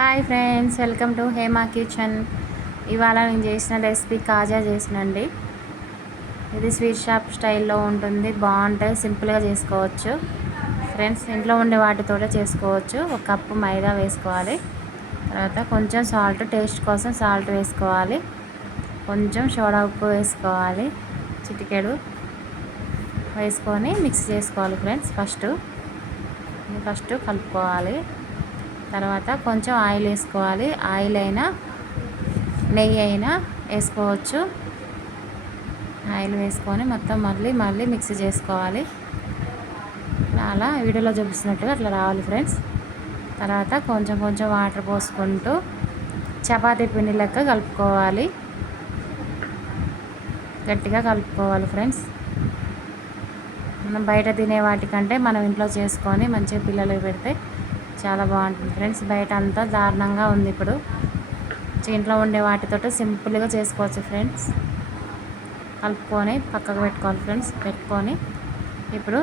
Hi friends, welcome to Hema kitchen. ఇవాళ నేను చేసిన రెసిపీ కాజా చేసినండి. ఇది స్వీట్ షాప్ స్టైల్లో ఉంటుంది, బాగుంటుంది, సింపుల్గా చేసుకోవచ్చు ఫ్రెండ్స్. ఇంట్లో ఉండే వాటితోనే చేసుకోవచ్చు. ఒక కప్పు మైదా వేసుకోవాలి, తర్వాత కొంచెం సాల్ట్, టేస్ట్ కోసం సాల్ట్ వేసుకోవాలి, కొంచెం సోడా ఉప్పు వేసుకోవాలి, చిటికెడు వేసుకొని మిక్స్ చేసుకోవాలి ఫ్రెండ్స్. ఫస్ట్ కలుపుకోవాలి. తర్వాత కొంచెం ఆయిల్ వేసుకోవాలి. ఆయిల్ అయినా నెయ్యి అయినా వేసుకోవచ్చు. ఆయిల్ వేసుకొని మొత్తం మళ్ళీ మిక్స్ చేసుకోవాలి. అలా వీడియోలో చూపిస్తున్నట్టుగా అట్లా రావాలి ఫ్రెండ్స్. తర్వాత కొంచెం వాటర్ పోసుకుంటూ చపాతీ పిండి లెక్క కలుపుకోవాలి. గట్టిగా కలుపుకోవాలి ఫ్రెండ్స్. మనం బయట తినే వాటికంటే మనం ఇంట్లో చేసుకొని మంచిగా పిల్లలకు పెడితే చాలా బాగుంటుంది ఫ్రెండ్స్. బయట అంతా దారుణంగా ఉంది. ఇప్పుడు ఇంట్లో ఉండే వాటితో సింపుల్గా చేసుకోవచ్చు ఫ్రెండ్స్. కలుపుకొని పక్కకు పెట్టుకోవాలి ఫ్రెండ్స్. పెట్టుకొని ఇప్పుడు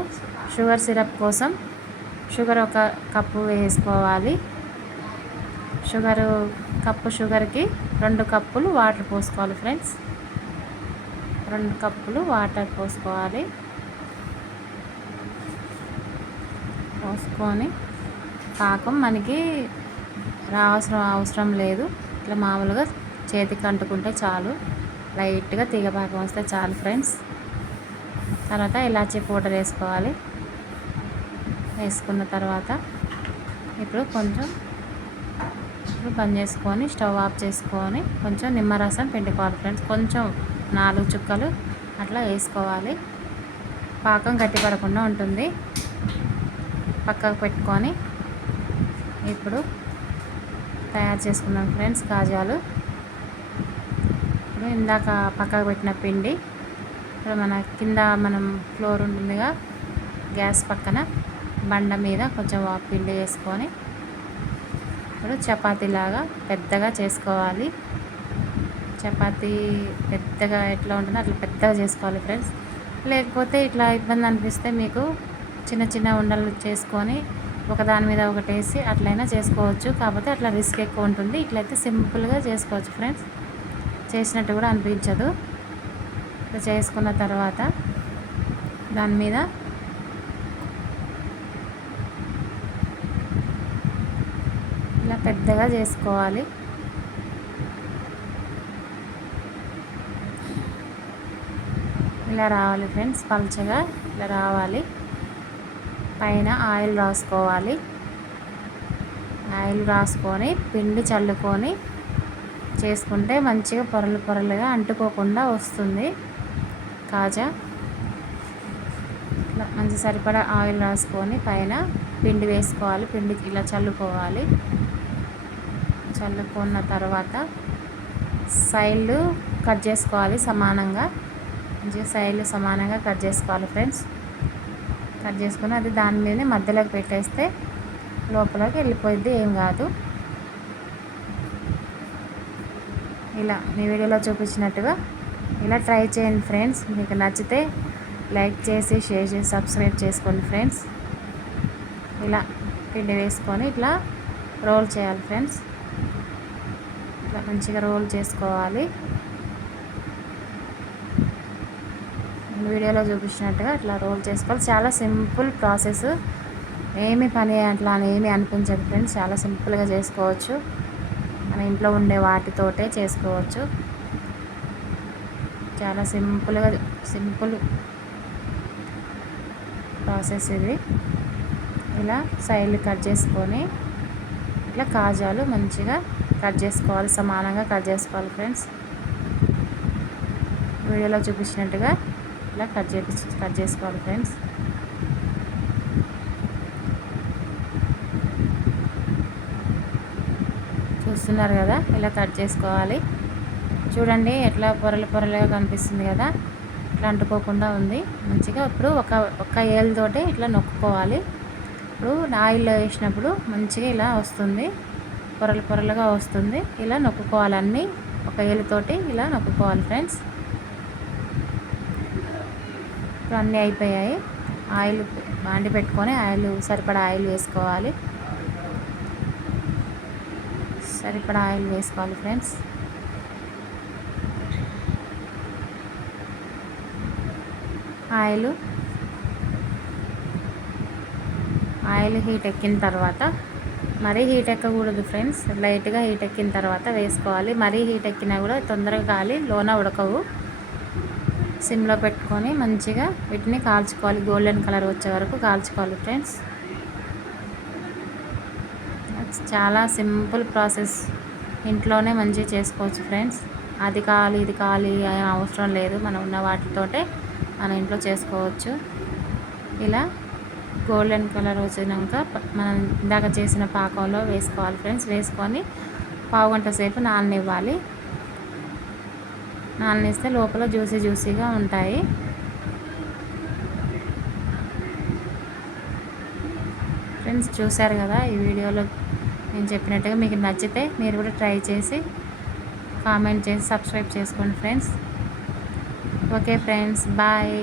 షుగర్ సిరప్ కోసం షుగర్ ఒక కప్పు వేసుకోవాలి. షుగర్కి 2 కప్పులు వాటర్ పోసుకోవాలి ఫ్రెండ్స్. 2 కప్పులు వాటర్ పోసుకోవాలి. పోసుకొని పాకం మనకి అవసరం లేదు. ఇట్లా మామూలుగా చేతికి అంటుకుంటే చాలు, లైట్గా తీగ పాకం వస్తే చాలు ఫ్రెండ్స్. తర్వాత ఇలాచీ పౌడర్ వేసుకోవాలి. వేసుకున్న తర్వాత ఇప్పుడు బంద్ చేసుకొని స్టవ్ ఆఫ్ చేసుకొని కొంచెం నిమ్మరసం పిండుకోవాలి ఫ్రెండ్స్. కొంచెం 4 చుక్కలు అట్లా వేసుకోవాలి. పాకం గట్టి పడకుండా ఉంటుంది. పక్కకు పెట్టుకొని ఇప్పుడు తయారు చేసుకున్నాం ఫ్రెండ్స్ కాజాలు. ఇప్పుడు ఇందాక పక్కకు పెట్టిన పిండి ఇప్పుడు మనం ఫ్లోర్ ఉంటుందిగా గ్యాస్ పక్కన బండ మీద కొంచెం పిండి వేసుకొని ఇప్పుడు చపాతీలాగా పెద్దగా చేసుకోవాలి. చపాతీ పెద్దగా ఎట్లా ఉంటుందో అట్లా పెద్దగా చేసుకోవాలి ఫ్రెండ్స్. లేకపోతే ఇట్లా ఇబ్బంది అనిపిస్తే మీకు చిన్న ఉండలు చేసుకొని ఒకదాని మీద ఒకటి వేసి అట్లయినా చేసుకోవచ్చు. కాకపోతే అట్లా రిస్క్ ఎక్కువ ఉంటుంది. ఇట్లయితే సింపుల్గా చేసుకోవచ్చు ఫ్రెండ్స్. చేసినట్టు కూడా అనిపించదు. ఇట్లా చేసుకున్న తర్వాత దాని మీద ఇలా పెద్దగా చేసుకోవాలి. ఇలా రావాలి ఫ్రెండ్స్, పల్చగా ఇలా రావాలి. పైన ఆయిల్ రాసుకోవాలి. ఆయిల్ రాసుకొని పిండి చల్లుకొని చేసుకుంటే మంచిగా పొరలుగా అంటుకోకుండా వస్తుంది కాజా. ఇట్లా మంచి సరిపడా ఆయిల్ రాసుకొని పైన పిండి వేసుకోవాలి. పిండి ఇలా చల్లుకోవాలి. చల్లుకున్న తర్వాత సైడ్లు కట్ చేసుకోవాలి సమానంగా. మంచిగా సైడ్లు సమానంగా కట్ చేసుకోవాలి ఫ్రెండ్స్. కట్ చేసుకొని అది దాని మీదనే మధ్యలోకి పెట్టేస్తే లోపలికి వెళ్ళిపోయిద్ది, ఏం కాదు. ఇలా మీ వీడియోలో చూపించినట్టుగా ఇలా ట్రై చేయండి ఫ్రెండ్స్. మీకు నచ్చితే లైక్ చేసి, షేర్ చేసి, సబ్స్క్రైబ్ చేసుకోండి ఫ్రెండ్స్. ఇలా పిండి వేసుకొని ఇట్లా రోల్ చేయాలి ఫ్రెండ్స్. ఇట్లా మంచిగా రోల్ చేసుకోవాలి. వీడియోలో చూపించినట్టుగా అట్లా రోల్ చేసుకోవాలి. చాలా సింపుల్ ప్రాసెస్, ఏమి పని అట్లా అని ఏమీ అనిపించదు ఫ్రెండ్స్. చాలా సింపుల్గా చేసుకోవచ్చు. మన ఇంట్లో ఉండే వాటితోటే చేసుకోవచ్చు. చాలా సింపుల్ ప్రాసెస్ ఇది. ఇలా సైడ్లు కట్ చేసుకొని ఇట్లా కాజాలు మంచిగా కట్ చేసుకోవాలి, సమానంగా కట్ చేసుకోవాలి ఫ్రెండ్స్. వీడియోలో చూపించినట్టుగా ఇలా కట్ చేసుకోవాలి ఫ్రెండ్స్. చూస్తున్నారు కదా, ఇలా కట్ చేసుకోవాలి. చూడండి ఎట్లా పొరలుగా కనిపిస్తుంది కదా, ఇట్లా అంటుకోకుండా ఉంది మంచిగా. ఇప్పుడు ఒక ఏలుతోటి ఇట్లా నొక్కుకోవాలి. ఇప్పుడు ఆయిల్లో వేసినప్పుడు మంచిగా ఇలా వస్తుంది, పొరలుగా వస్తుంది. ఇలా నొక్కుకోవాలి. అన్నీ ఒక ఏలుతోటి ఇలా నొక్కుకోవాలి ఫ్రెండ్స్. ఇప్పుడు అన్నీ అయిపోయాయి. ఆయిల్ బాండి పెట్టుకొని సరిపడా ఆయిల్ వేసుకోవాలి. సరిపడా ఆయిల్ వేసుకోవాలి ఫ్రెండ్స్. ఆయిల్ హీట్ ఎక్కిన తర్వాత, మరీ హీట్ ఎక్కకూడదు ఫ్రెండ్స్, లైట్గా హీట్ ఎక్కిన తర్వాత వేసుకోవాలి. మరీ హీట్ ఎక్కినా కూడా తొందరగా కాలి లోన ఉడకవు. సిమ్లో పెట్టుకొని మంచిగా వీటిని కాల్చుకోవాలి. గోల్డెన్ కలర్ వచ్చే వరకు కాల్చుకోవాలి ఫ్రెండ్స్. చాలా సింపుల్ ప్రాసెస్, ఇంట్లోనే మంచిగా చేసుకోవచ్చు ఫ్రెండ్స్. అది కావాలి ఇది కావాలి అవసరం లేదు, మనం ఉన్న వాటితోటే మన ఇంట్లో చేసుకోవచ్చు. ఇలా గోల్డెన్ కలర్ వచ్చినాక మనం ఇందాక చేసిన పాకంలో వేసుకోవాలి ఫ్రెండ్స్. వేసుకొని పావుగంట సేపు నాననివ్వాలి. నాననిస్తే లోపల జ్యూసీగా ఉంటాయి. ఫ్రెండ్స్ చూసారు కదా, ఈ వీడియోలో నేను చెప్పినట్టుగా మీకు నచ్చితే మీరు కూడా ట్రై చేసి కామెంట్ చేసి సబ్స్క్రైబ్ చేసుకోండి ఫ్రెండ్స్. Okay friends, bye.